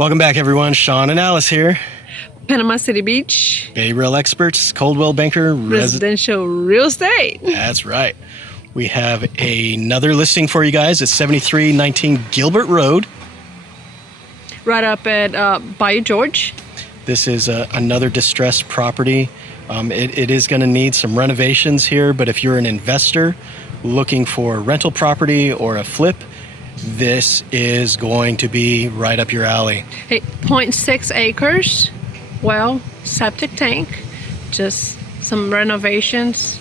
Welcome back, everyone. Sean and Alice here. Panama City Beach. Bay Real Experts, Coldwell Banker. Residential real estate. That's right. We have another listing for you guys. It's 7319 Gilbert Road. Right up at Bayou George. This is another distressed property. It is going to need some renovations here, but if you're an investor looking for a rental property or a flip, this is going to be right up your alley. Hey, 0.6 acres, well, septic tank, just some renovations,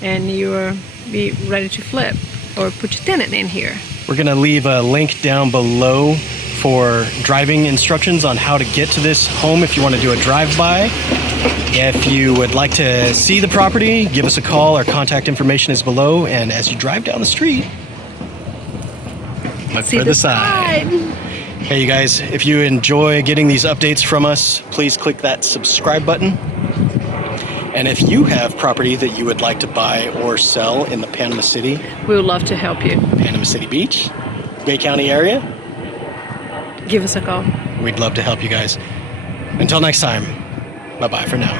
and you will be ready to flip or put your tenant in here. We're going to leave a link down below for driving instructions on how to get to this home if you want to do a drive-by. If you would like to see the property, give us a call. Our contact information is below, and as you drive down the street, look for the sign. Hey, you guys, if you enjoy getting these updates from us, please click that subscribe button. And if you have property that you would like to buy or sell in the Panama City, we would love to help you. Panama City Beach, Bay County area, give us a call. We'd love to help you guys. Until next time, bye-bye for now.